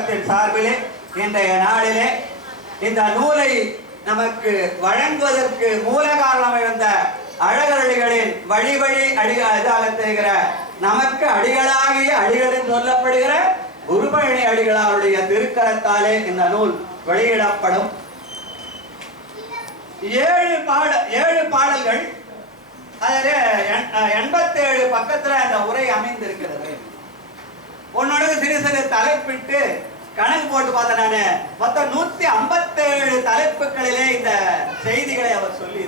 சங்கத்தின் சார்பிலே இன்றைய நாளிலே இந்த நூலை நமக்கு வழங்குவதற்கு மூல காரணம் இருந்த அழகரடிகளின் வழி வழி அடிகள் இதாக தெரிகிற நமக்கு அடிகளாகிய அடிகளின் சொல்லப்படுகிற குருபழனி அடிகளாருடைய திருக்கரத்தாலே இந்த நூல் வெளியிடப்படும். ஏழு பாட ஏழு பாடல்கள் அதில் எண்பத்தேழு பக்கத்தில் அந்த உரை அமைந்திருக்கிறது. உன்னோட சிறு சிறு தலைப்பிட்டு கணக்கு போட்டு பார்த்தேன் நானு. மொத்தம் நூத்தி ஐம்பத்தேழு தலைப்புகளிலே இந்த செய்திகளை அவர் சொல்லி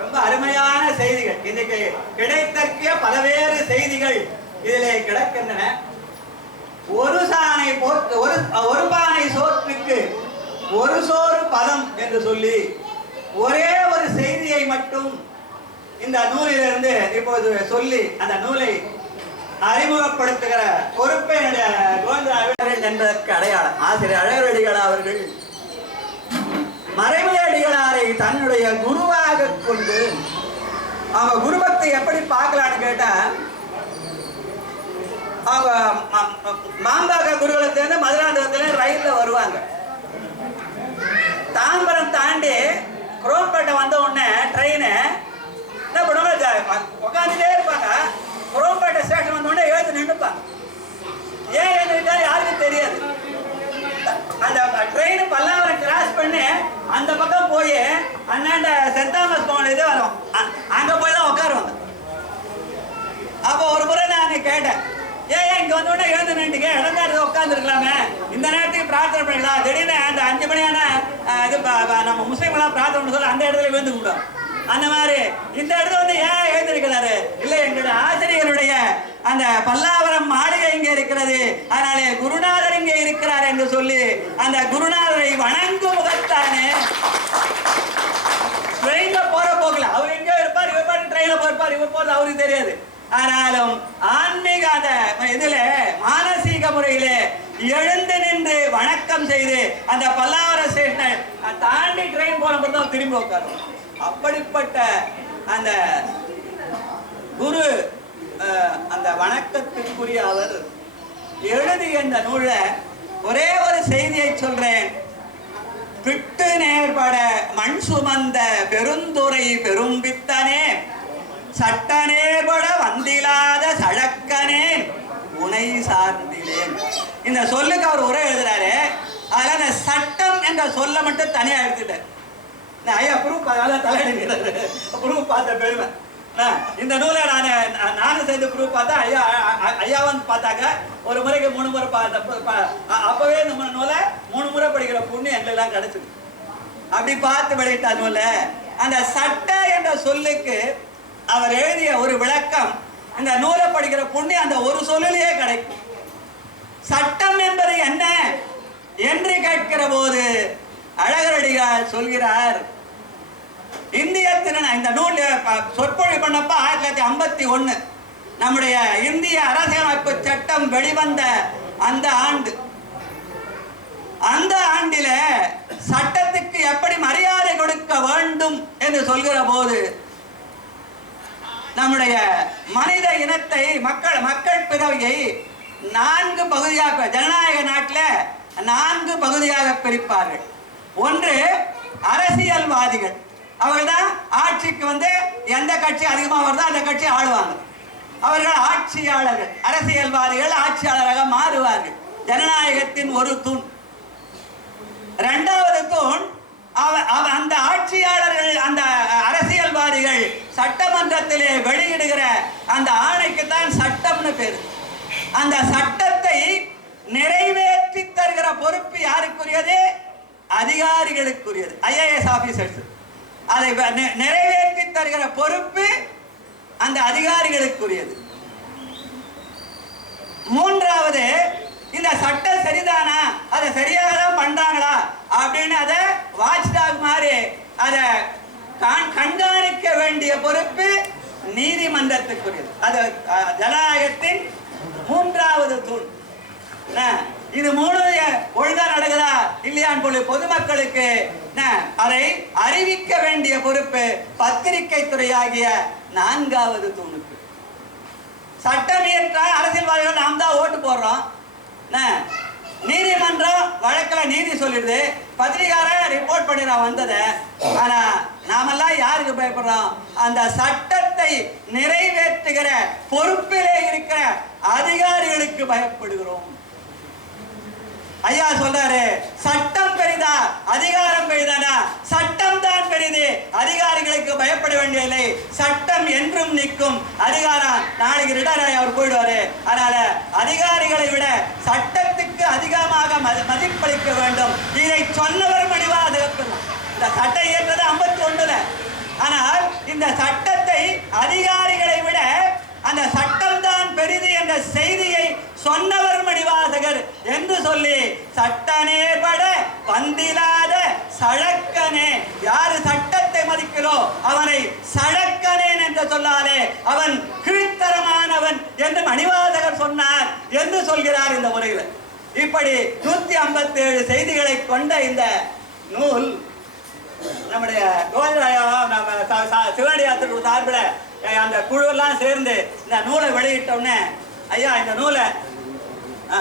ரொம்ப அருமையான செய்திகள். இன்னைக்கு கிடைத்தற்கே பலவேறு செய்திகள் இதிலே கிடக்கின்றன. ஒரு சாணை போட்டு ஒரு ஒரு பானை சோற்றுக்கு ஒரு சோறு பதம் என்று சொல்லி ஒரே ஒரு செய்தியை மட்டும் இந்த நூலிலிருந்து இப்போது சொல்லி அந்த நூலை அறிமுகப்படுத்துகிற பொறுப்பை என்னுடைய கோவிந்தராஜன் என்பதற்கு அடையாளம். ஆசிரியர் அழகரடிகளா அவர்கள் மறைமுக அடிகளாரை தன்னுடைய குருவாக கொண்டு அவங்க குருபத்தை எப்படி பார்க்கலான்னு கேட்டா அவங்க ம- மாம்பாக்க குருகுலத்திலிருந்து மதுராந்தகத்திலிருந்து ரயில்ல வருவாங்க. தாம்பரம் தாண்டி குரோம்பேட்டை வந்த உடனே ட்ரெயினு என்ன பண்ணுவாங்க உட்காந்துட்டே இருப்பாங்க குரோம்பேட்டை ஸ்டேஷன் வந்த உடனே எழுந்து நின்றுப்பாங்க ஏன் எழுந்துட்டா யாருக்கும் தெரியாது. அந்த ட்ரெயின் பல்லாவரம் கிராஸ் பண்ணி அந்த பக்கம் போய் அண்ணாண்ட சென்ட் தாமஸ் போன இது வரும். அ- அங்க போய் தான் உட்காருவாங்க அப்போ ஒரு முறை நான் கேட்டேன். ஏன் ஏன் இங்க வந்த உடனே எழுந்து நின்றுங்க இடங்காரத்தை உட்காந்துருக்கலாமே இந்த நேரத்துக்கு பிரார்த்தனை பண்ணிக்கலாம் திடீர்னு அந்த அஞ்சு மணியான இது நம்ம முஸ்லீம்லாம் பிரார்த்தனை பண்ண சொல்ல அந்த இடத்துல விழுந்து கூடும் அந்த மாதிரி இந்த இடத்துல வந்து ஏன் எழுந்திருக்கிறாரு இல்லை எங்களுடைய ஆசிரியருடைய அந்த பல்லாவரம் மாளிகை இங்கே இருக்கிறது. அதனாலே குருநாதர் இங்கே இருக்கிறார் என்று சொல்லி அந்த குருநாதரை வணங்கும் முகத்தானே ட்ரெயின்ல போற போகல அவர் எங்க இருப்பார் இவர் பாட்டு ட்ரெயின்ல போயிருப்பார் இவர் போறது அவருக்கு தெரியாது. ஆனாலும் ஆன்மீக அந்த இதுல மானசீக முறையிலே எழுந்து நின்று வணக்கம் செய்து அந்த பல்லாவர ஸ்டேஷனை தாண்டி ட்ரெயின் போன பிறகு தான் திரும்பி உட்காரும் அப்படிப்பட்ட அந்த குரு அந்த வணக்கத்திற்குரிய அவர் எழுதிய இந்த நூலை ஒரே ஒரு செய்தியை சொல்றேன். பிட்டு நேர்பட மண் சுமந்த பெருந்துரை பெரும்பித்தனே சட்ட நேர்பட வந்திலாத சழக்கனேன் உனை சார்ந்திலேன். இந்த சொல்லுக்கு அவர் உரை எழுதுறாரு. அதில் அந்த சட்டம் என்ற சொல்ல மட்டும் தனியாக எடுத்துட்டார் நான் ஐயா ப்ரூஃப் அதனால தலையிடுகிறாரு. ப்ரூஃப் பார்த்த பெருமை. இந்த நூலை நான் நானும் சேர்ந்து குரூப் பார்த்தா ஐயா அ- வந்து பார்த்தாங்க. ஒரு முறைக்கு மூணு முறை பார்த்த அப்பவே இந்த மூணு நூலை மூணு முறை படிக்கிற புண்ணு எங்களெல்லாம் கிடைச்சிது. அப்படி பார்த்து வெளியிட்ட நூல அந்த சட்ட என்ற சொல்லுக்கு அவர் எழுதிய ஒரு விளக்கம் இந்த நூலை படிக்கிற புண்ணு அந்த ஒரு சொல்லிலேயே கிடைக்கும். சட்டம் என்பது என்ன? என்று கேட்கிற போது அழகரடிகள் சொல்கிறார் இந்திய திருநா இந்த நூல் சொற்பொழி சொற்பொழிவு பண்ணப்ப ஆயிரத்தி தொள்ளாயிரத்தி ஐம்பத்தி ஒன்று நம்முடைய இந்திய அரசியலமைப்பு சட்டம் வெளிவந்த அந்த ஆண்டு. அந்த ஆண்டில சட்டத்துக்கு எப்படி மரியாதை கொடுக்க வேண்டும் என்று சொல்கிற போது நம்முடைய மனித இனத்தை மக்கள் மக்கள் பிறவியை நான்கு பகுதியாக ஜனநாயக நாட்டில் நான்கு பகுதியாக பிரிப்பார்கள். ஒன்று அரசியல்வாதிகள். அவர்கள் தான் ஆட்சிக்கு வந்து எந்த கட்சி அதிகமாக வருதோ அந்த கட்சி ஆளுவாங்க. அவர்கள் ஆட்சியாளர்கள் அரசியல்வாதிகள் ஆட்சியாளராக மாறுவார்கள். ஜனநாயகத்தின் ஒரு தூண். இரண்டாவது தூண் அவ- அவ- அந்த ஆட்சியாளர்கள் அந்த அரசியல்வாதிகள் சட்டமன்றத்திலே வெளியிடுகிற அந்த ஆணைக்கு தான் சட்டம்னு பேர். அந்த சட்டத்தை நிறைவேற்றி தருகிற பொறுப்பு யாருக்குரியது? அதிகாரிகளுக்குரியது. ஐஏஎஸ் ஆபீசர்ஸ் அதை வ- நிறைவேற்றி தருகிற பொறுப்பு அந்த அதிகாரிகளுக்குரியது. மூன்றாவது இந்த சட்டம் சரிதானா? அதை சரியாக தான் பண்றாங்களா? அப்படின்னு அதை வாட்ச்டாக் மாதிரி அதை கண்- கண்காணிக்க வேண்டிய பொறுப்பு நீதிமன்றத்துக்குரியது. அது ஜனநாயகத்தின் மூன்றாவது தூண். என்ன? இது மூணுடைய ஒழுங்கா நடக்குதா? இல்லையான்னு சொல்லி பொதுமக்களுக்கு என்ன, அதை அறிவிக்க வேண்டிய பொறுப்பு பத்திரிகை துறையாகிய நான்காவது தூணுக்கு. சட்டம் இயற்ற அரசியல்வாதிகள் நாம் தான் ஓட்டு போடுறோம். என்ன? நீதிமன்றம் வழக்கில் நீதி சொல்லிடுது. பத்திரிகாரன் ரிப்போர்ட் பண்ணிடுறான் வந்ததை. ஆனா நாமெல்லாம் யாருக்கு பயப்படுறோம்? அந்த சட்டத்தை நிறைவேற்றுகிற பொறுப்பிலே இருக்கிற அதிகாரிகளுக்கு பயப்படுகிறோம். ஐயா சொல்றாரு சட்டம் பெரிதா? அதிகாரம் பெரிதானா? சட்டம் தான் பெரிது. அதிகாரிகளுக்கு பயப்பட வேண்டியதில்லை. சட்டம் என்றும் நிற்கும். அதிகாரம் நாளைக்கு ரிட்டையர் ஆகி அவர் போயிடுவாரு. அதனால அதிகாரிகளை விட சட்டத்துக்கு அதிகமாக மதி- மதிப்பளிக்க வேண்டும். இதை சொன்னவர் மடிவா அது இந்த சட்டம் இயற்றது ஐம்பத்தி ஒண்ணுல ஆனால் இந்த சட்டத்தை அதிகாரிகளை விட அந்த சட்டம் தான் பெரிது என்ற செய்தியை சொன்னவர் மணிவாசகர் என்று சொல்லி சட்டனே பட பந்திலாத சழக்கனே. யாரு சட்டத்தை மதிக்கிறோ அவனை சழக்கனேன் என்று சொன்னாலே அவன் கீழ்த்தரமானவன் என்று மணிவாசகர் சொன்னார் என்று சொல்கிறார் இந்த உரையில் இப்படி நூத்தி ஐம்பத்தி ஏழு செய்திகளை கொண்ட இந்த நூல் நம்முடைய கோவிந்தராயா நம்ம சிவனடியாத்திற்கு சார்பில் அந்த குழுவெல்லாம் சேர்ந்து இந்த நூலை வெளியிட்ட உடனே ஐயா இந்த நூலை ஆ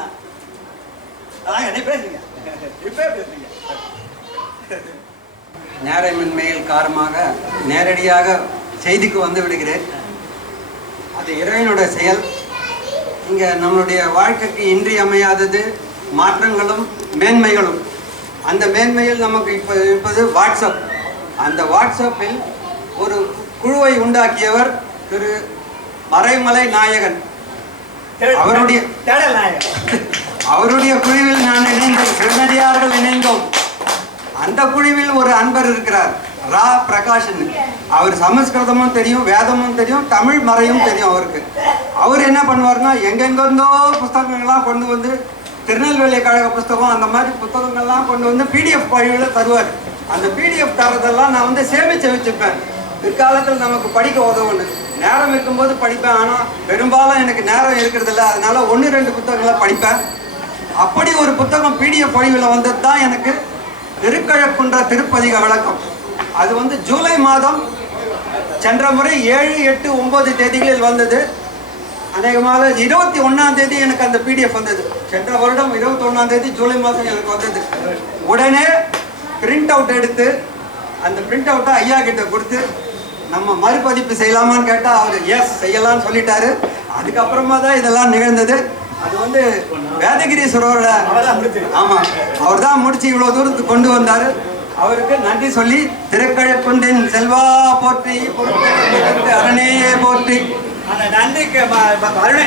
நீ பேசுங்க. இப்பே பேசுங்க. நேரமின்மையில் காரணமாக நேரடியாக செய்திக்கு வந்து விடுகிறேன். அது இறைவனுடைய செயல். இங்கே நம்மளுடைய வாழ்க்கைக்கு இன்றியமையாதது மாற்றங்களும் மேன்மைகளும். அந்த மேன்மையில் நமக்கு இப்போ இருப்பது வாட்ஸ்அப். அந்த வாட்ஸ்அப்பில் ஒரு குழுவை உண்டாக்கியவர் திரு மறைமலை நாயகன். அவருடைய தேடல் நாயகன். அவருடைய குழுவில் நான் இணைந்தேன் சிவனடியார்கள் இணைந்தோம். அந்த குழுவில் ஒரு அன்பர் இருக்கிறார். ரா. பிரகாஷன். அவர் சமஸ்கிருதமும் தெரியும் வேதமும் தெரியும் தமிழ் மறையும் தெரியும் அவருக்கு. அவர் என்ன பண்ணுவார்னா எங்கெங்கிருந்தோ புஸ்தகங்கள்லாம் கொண்டு வந்து திருநெல்வேலி கழக புஸ்தகம் அந்த மாதிரி புத்தகங்கள்லாம் கொண்டு வந்து பிடிஎஃப் வழியில் தருவார். அந்த பிடிஎஃப் தரதெல்லாம் நான் வந்து சேமித்து வச்சுப்பேன். பிற்காலத்தில் நமக்கு படிக்க உதவுன்னு நேரம் இருக்கும்போது படிப்பேன். ஆனால் பெரும்பாலும் எனக்கு நேரம் இருக்கிறது இல்லை அதனால ஒன்று ரெண்டு புத்தகங்களை படிப்பேன். அப்படி ஒரு புத்தகம் பிடிஎஃப் வடிவில் வந்தது தான் எனக்கு திருக்கழக்குன்ற திருப்பதிக விளக்கம். அது வந்து ஜூலை மாதம் சென்ற முறை ஏழு எட்டு ஒன்பது தேதிகளில் வந்தது. அநேகமாக இருபத்தி ஒன்றாம் தேதி எனக்கு அந்த பிடிஎஃப் வந்தது. சென்ற வருடம் இருபத்தி ஒன்றாம் தேதி ஜூலை மாதம் எனக்கு வந்தது. உடனே பிரிண்ட் அவுட் எடுத்து அந்த பிரிண்ட் அவுட்டை ஐயா கிட்ட கொடுத்து நம்ம மறுபதிப்பு செய்யலாமான்னு கேட்டால் அவர் எஸ் செய்யலாம்னு சொல்லிட்டாரு. அதுக்கப்புறமா தான் இதெல்லாம் நிகழ்ந்தது. அது வந்து வேதகிரீஸ்வரோட ஆமா அவர் தான் முடிச்சு இவ்வளவு தூரத்துக்கு கொண்டு வந்தாரு. அவருக்கு நன்றி சொல்லி திருக்கழக்குண்டின் செல்வா போற்றி பொறுப்பு அரணேயே போற்றி. அந்த நன்றிக்கு ம- அருணை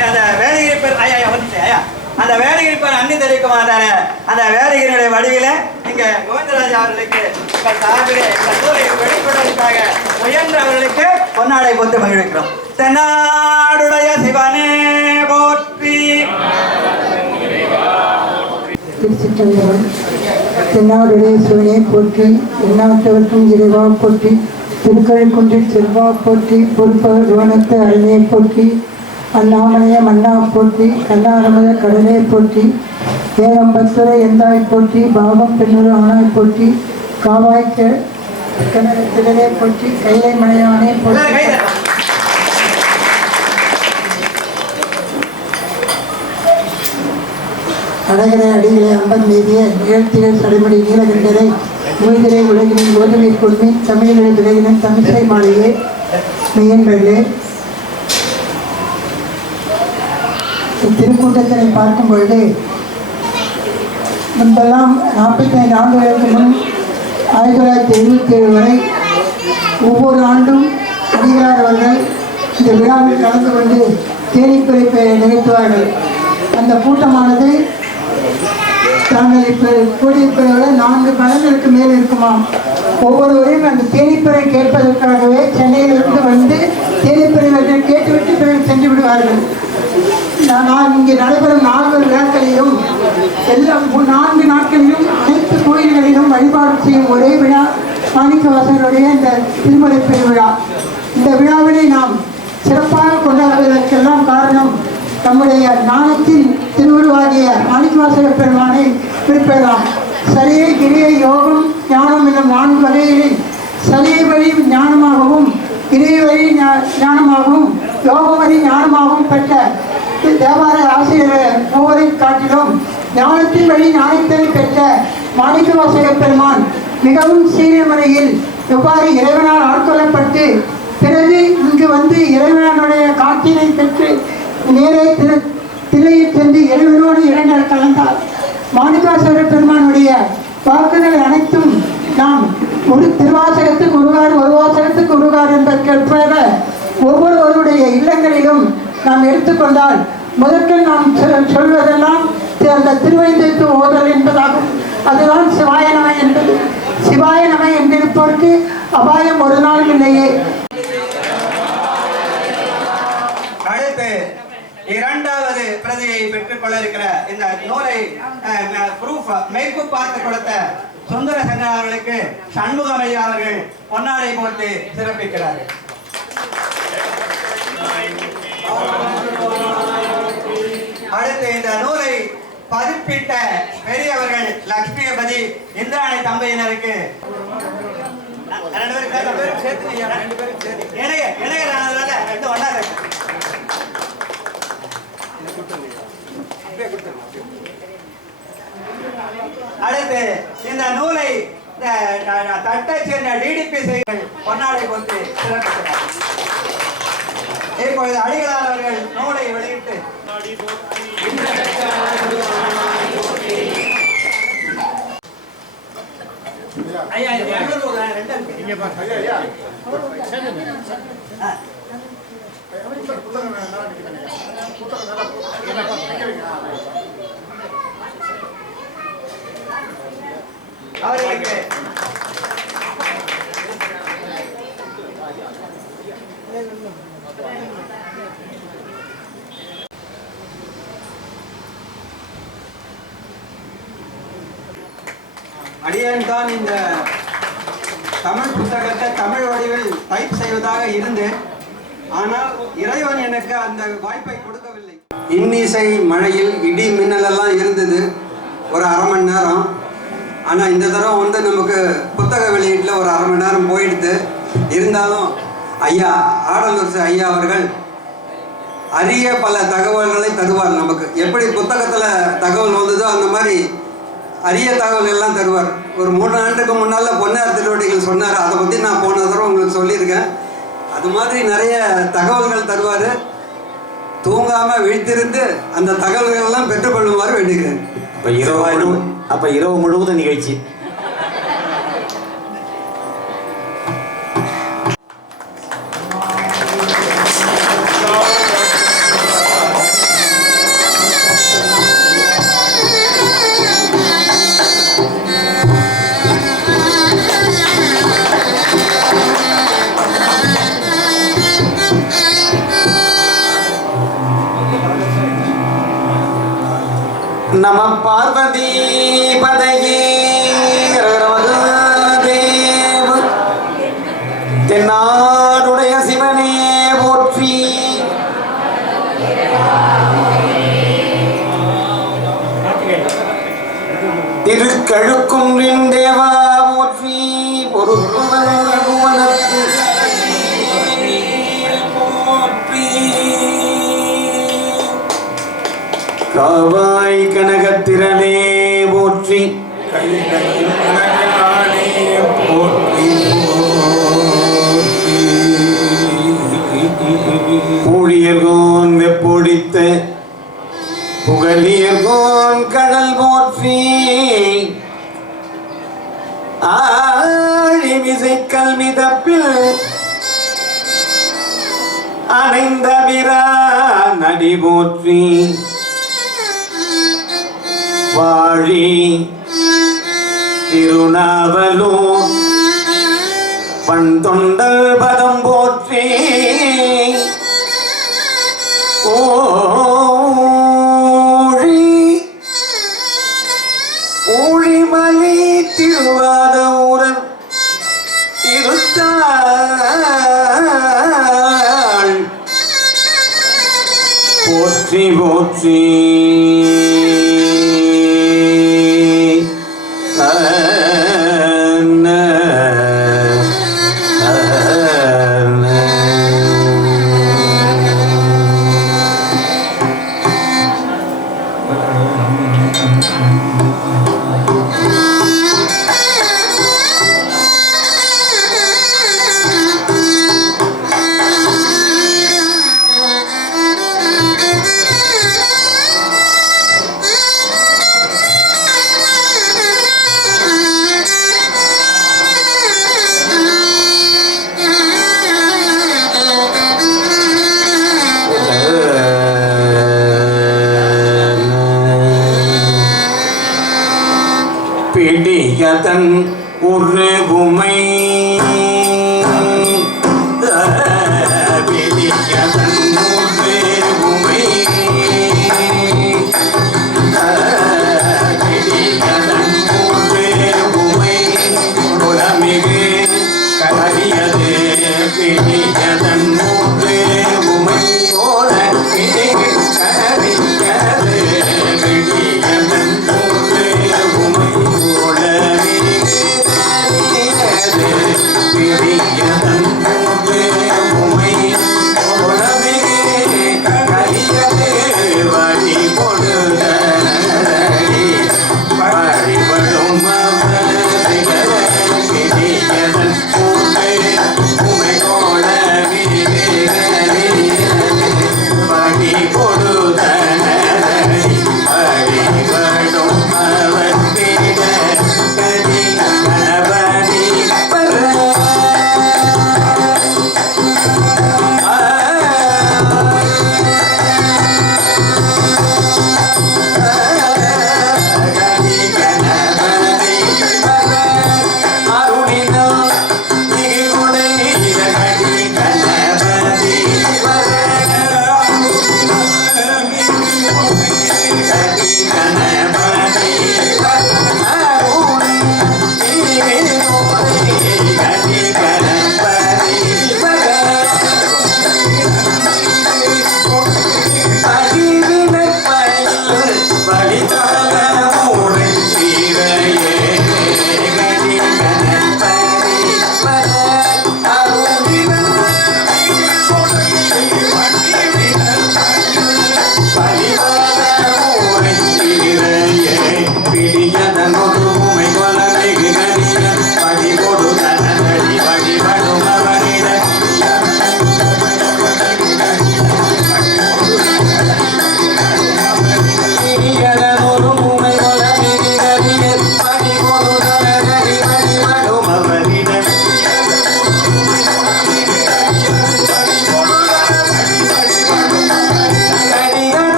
பேர் ஐயா வந்துச்சு ஐயா. அந்த வேலைகிரி பேர் அன்னி தெரிவிக்க மாட்டாரு. அந்த வேலைகளுடைய வடிவில இங்க கோவிந்தராஜ் அவர்களுக்கு உங்கள் சார்பிலே இந்த நூலை வெளிப்படுவதற்காக முயன்றவர்களுக்கு பொன்னாடை பொத்து மகிழ்விக்கிறோம். தென்னாடுடைய சிவனே போற்றி. திருச்சிற்றம்பலம். தென்னாடுடைய சிவனே போற்றி. எந்நாட்டவர்க்கும் இறைவா போற்றி. திருக்கழுக்குன்றில் செல்வா போற்றி. பொறுப்பவர் ரோணத்து அரணே போற்றி. அண்ணாமலைய மன்னா போற்றி கண்ணாரமத கடலே போற்றி ஏகம்பத்துரை எந்தாய் போற்றி பாவம் பெண்ணுரு ஆனாய் போற்றி காவாய்க்க கிணறு திடலே போற்றி கைலை மலையானே போற்றி. அழகரை அடிகளை அம்பன் மீதிய நிகழ்த்திகள் சடைமடி நீலகண்டரை மூய்திரை உலகினின் ஓதுமை கொள்மை தமிழரை விலகின தமிழை மாளிகை மெய்யன்பர்களே இத்திருக்கூட்டத்தினை பார்க்கும் பொழுது முன்பெல்லாம் நாற்பத்தி ஐந்து ஆண்டுகளுக்கு முன் ஆயிரத்தி தொள்ளாயிரத்தி எழுபத்தி ஏழு வரை ஒவ்வொரு ஆண்டும் அடிகளார் அவர்கள் இந்த விழாவில் கலந்து கொண்டு தேனீப்பிடிப்பை நிகழ்த்துவார்கள். அந்த கூட்டமானது தாங்கள் இப்போ கூடியிருப்பதை விட நான்கு மடங்களுக்கு மேல் இருக்குமாம். ஒவ்வொருவரையும் அந்த தேனீப்பிறை கேட்பதற்காகவே சென்னையிலிருந்து வந்து தேனீப்பிறை கேட்டுவிட்டு பிறகு சென்று விடுவார்கள். நான் இங்கே நடைபெறும் நான்கு விழாக்களிலும் எல்லா நான்கு நாட்களிலும் அனைத்து கோயில்களிலும் வழிபாடு செய்யும் ஒரே விழா மாணிக்கவாசகருடைய இந்த திருமலை பெருவிழா. இந்த விழாவினை நாம் சிறப்பாக கொண்டாடுவதற்கெல்லாம் காரணம் நம்முடைய ஞானத்தின் திருவுருவாகிய மாணிக்கவாசக பெருமானை குறிப்பிடலாம் சரியை கிரியை யோகம் ஞானம் என்னும் நான்கு வகைகளில் சரியை வழி ஞானமாகவும் இறை வழி ஞா- ஞானமாகவும் வழி ஞானமாகவும் பெற்ற தேவார ஆசிரியர் மூவரை காட்டிலும் ஞானத்தின் வழி ஞானத்தை பெற்ற மாணிக்க வாசக பெருமான் மிகவும் சீரிய முறையில் எவ்வாறு இறைவனால் ஆட்கொள்ளப்பட்டு பிறகு இங்கு வந்து இறைவனுடைய காட்சியை பெற்று நேரே திரு திரையில் சென்று இறைவனோடு இரண்டர் கலந்தார். மாணிக்காசர பெருமானுடைய வாக்குகள் அனைத்தும் நாம் ஒரு திருவாசகத்துக்கு ஒருவார் ஒரு வாசகத்துக்கு ஒருவார் என்பதற்கேற்ப ஒவ்வொருவருடைய இல்லங்களிலும் நாம் எடுத்துக்கொண்டால் முதற்க நாம் சொல்வதெல்லாம் அந்த திருவைந்தத்து ஓதல் என்பதாகும். அதுதான் சிவாய என்பது. சிவாய என்றிருப்போருக்கு அபாயம் ஒரு நாள் இல்லையே. அடுத்து இரண்டாவது பிரதியை பெற்றுக்கொள்ள இருக்கிற இந்த நூலை ப்ரூஃப் மேற்கு பார்த்து கொடுத்த சுந்தர சங்கர் அவர்களுக்கு சண்முகமையா அவர்கள் பொன்னாடை போட்டு சிறப்பிக்கிறார்கள். அடுத்து இந்த நூலை பதிப்பிட்ட பெரியவர்கள் லக்ஷ்மிபதி இந்திராணி தம்பையினருக்கு ரெண்டு ரெண்டு பேருக்கு சேர்த்து ரெண்டு சேர்த்து. இணைய இணையரானதுனால ரெண்டு ஒன்றா இருக்கு. அடுத்து இந்த நூலை தட்டை சேர்ந்த டிடிபி செய்கள் பொன்னாடை கொண்டு சிறப்பிக்கிறார். இப்பொழுது அடிகளார் அவர்கள் நூலை வெளியிட்டு. ஐயா ரூபா, அடியன் தான் இந்த தமிழ் புத்தகத்தை தமிழ் வடிவில் டைப் செய்வதாக இருந்தேன். ஆனால் இறைவன் எனக்கு அந்த வாய்ப்பை கொடுக்கவில்லை. இன்னிசை மழையில் இடி மின்னல் எல்லாம் இருந்தது ஒரு அரை மணி நேரம். ஆனால் இந்த தடவை வந்து நமக்கு புத்தக வெளியீட்டில் ஒரு அரை மணி நேரம் போயிடுது. இருந்தாலும் ஐயா ஆடலூர் ஐயா அவர்கள் அரிய பல தகவல்களை தருவார் நமக்கு. எப்படி புத்தகத்தில் தகவல் வந்ததோ அந்த மாதிரி அரிய தகவல் எல்லாம் தருவார். ஒரு மூணு ஆண்டுக்கு முன்னால் பொன்னார் திருவடிகள் சொன்னார். அதை பற்றி நான் போன தடவை உங்களுக்கு சொல்லியிருக்கேன். அது மாதிரி நிறைய தகவல்கள் தருவார். தூங்காமல் விழித்திருந்து அந்த தகவல்கள் எல்லாம் பெற்றுக்கொள்ளுமாறு வேண்டுகிறேன். அப்போ இரவு அப்போ இரவு முழுவதும் நிகழ்ச்சி. காவாய் கனகத்திரளே போற்றி. பூழியர்கோன் வெப்பொடித்த புகழியர்கோன் கடல் போற்றி. ஆழிமிசை கல்மிதப்பில் அணைந்த விரா நடி போற்றி. வாழி திருநாவலூர். பண் தொண்டல் பதம் போற்றி. ஓழி. ஊழிமலி திருவாத ஊரன் திருத்தாள் போற்றி போற்றி. தன் உருவுமை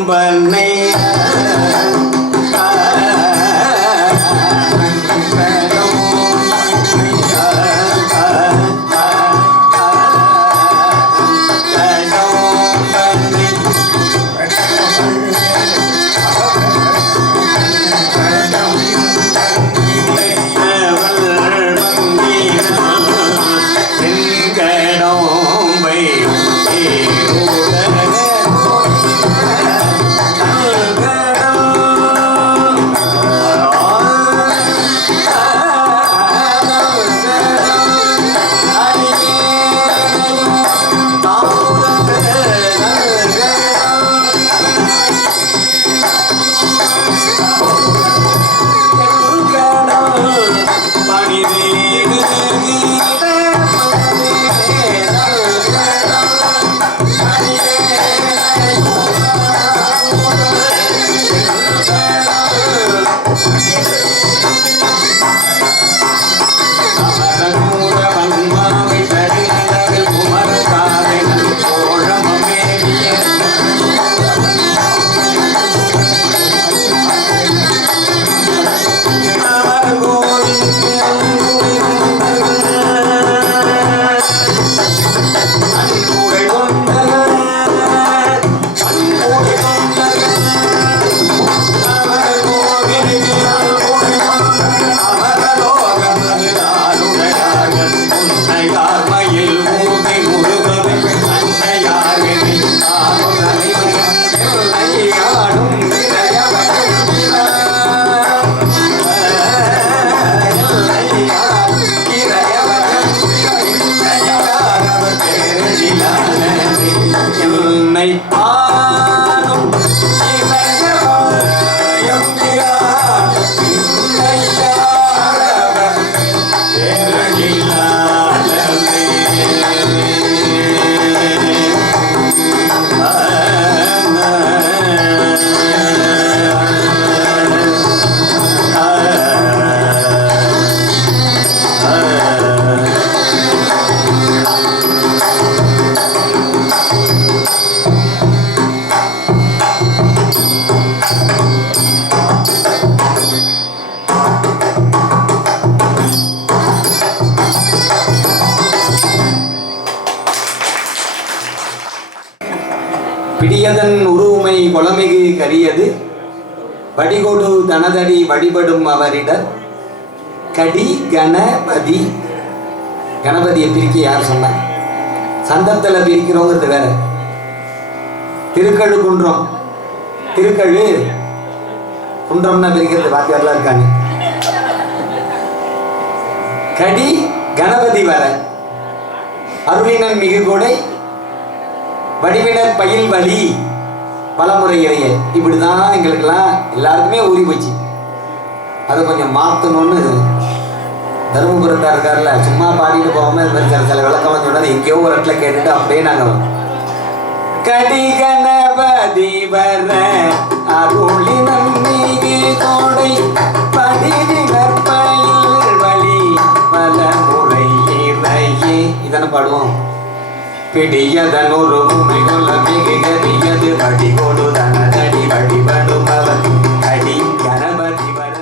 நண்பனை பிடியதன் உருவுமை கொலமிகு கரியது. வடிகொடு தனதடி வழிபடும் அவரிடர். கடி கணபதி. கணபதியை பிரிக்க யார் சொன்னார்? சந்தத்தில் பிரிக்கிறோங்கிறது வேற. திருக்கழு குன்றம். திருக்கழு. குன்றம்னா பிரிக்கிறது வாத்தியாரெலாம் இருக்காங்க. கடி கணபதி வர அருளினன் மிகு கொடை வடிவினர் பயில் வழி பலமுறை இறைய இப்படிதான் எங்களுக்கெல்லாம் எல்லாருக்குமே ஊறி போச்சு. அதை கொஞ்சம் மாற்றணும்னு தருமபுரத்தா இருக்கார்ல சும்மா பாடிட்டு போகாம இது மாதிரி சில சில விளக்கம் சொன்னது எங்கேயோ ஒரு இடத்துல கேட்டுட்டு அப்படியே நாங்கள் கடி கணபதி வர அருளி மிகு கோடை படிவினர் பயில் வழி பலமுறை இறையே. இதனை பாடுவோம். பிடியதனொரு உமைகுல மிகு கதியது வடிகொடு தனதடி வழிபடும் அவர் அடி கணபதி வர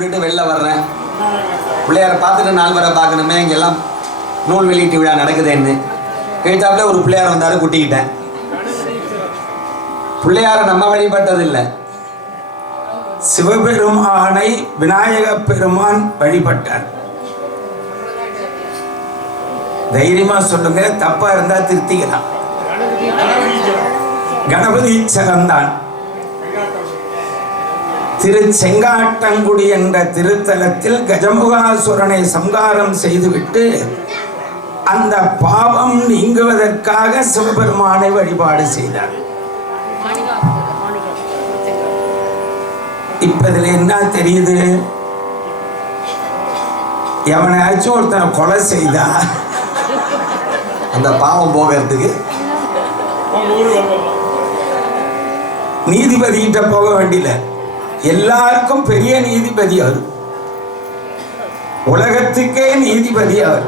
விட்டு வெளில வர்றேன். பிள்ளையாரை பார்த்துட்டு நாள் வர பார்க்கணுமே இங்கெல்லாம் நூல் வெளியீட்டு விழா நடக்குதுன்னு. கழித்தாப்புல ஒரு பிள்ளையார் வந்தாரு கூட்டிக்கிட்டேன் பிள்ளையாரை நம்ம வழிபட்டதில்லை. சிவபெருமானை விநாயக பெருமான் வழிபட்டார். தைரியமா சொல்லுங்க தப்பா இருந்தா திருத்திக்கலாம். கணபதி சரந்தான் திரு செங்காட்டங்குடி என்ற திருத்தலத்தில் கஜமுகாசுரனை சம்காரம் செய்துவிட்டு அந்த பாவம் நீங்குவதற்காக சிவபெருமானை வழிபாடு செய்தார். இப்ப என்ன தெரியுது? எவனாச்சும் ஒருத்தனை கொலை செய்தா? அந்த பாவம் போகிறதுக்கு? நீதிபதி கிட்ட போக வேண்டியல எல்லாருக்கும் பெரிய நீதிபதி அவர். உலகத்துக்கே நீதிபதி அவர்.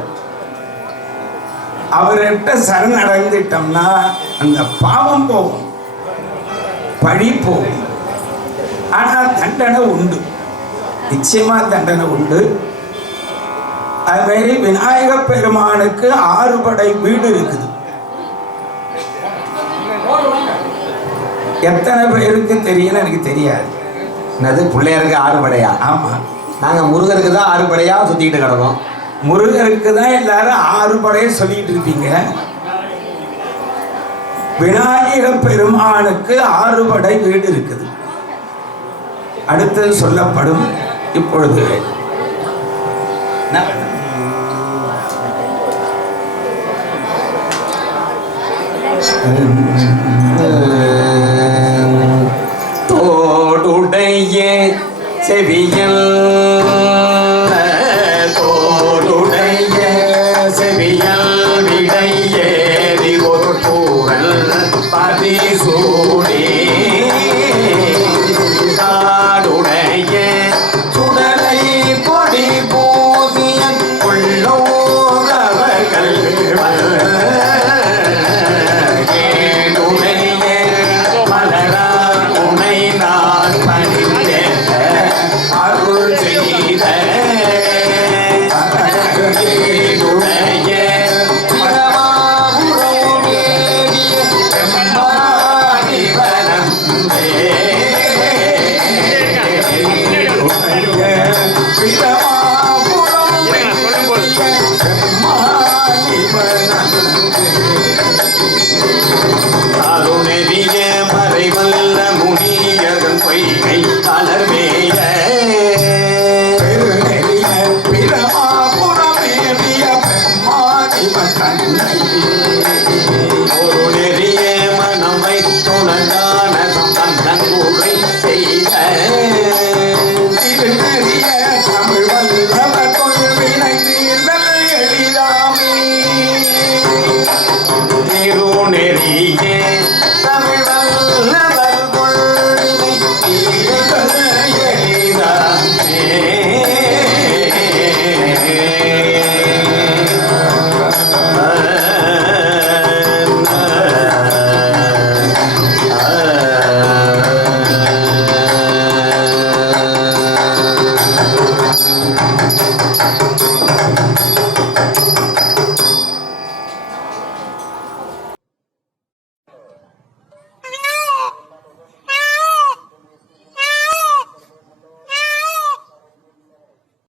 அவர்கிட்ட சரணடைந்துட்டோம்னா அந்த பாவம் போகும். பழி போகும். ஆனா தண்டனை உண்டு. நிச்சயமா தண்டனை உண்டு. அது மாதிரி விநாயக பெருமானுக்கு ஆறு படை வீடு இருக்குது. எத்தனை பேருக்கு தெரியும்னு எனக்கு தெரியாது. என்னது? பிள்ளையாருக்கு ஆறு படையா ஆமா. நாங்க முருகருக்கு தான் ஆறு படையா சுத்திக்கிட்டு கிடக்கோம். முருகருக்கு தான் எல்லாரும் ஆறு படையை சொல்லிட்டு இருப்பீங்க. விநாயக பெருமானுக்கு ஆறு படை வீடு இருக்குது. அடுத்து சொல்லப்படும் இப்பொழுது. தோடுடைய செவியல்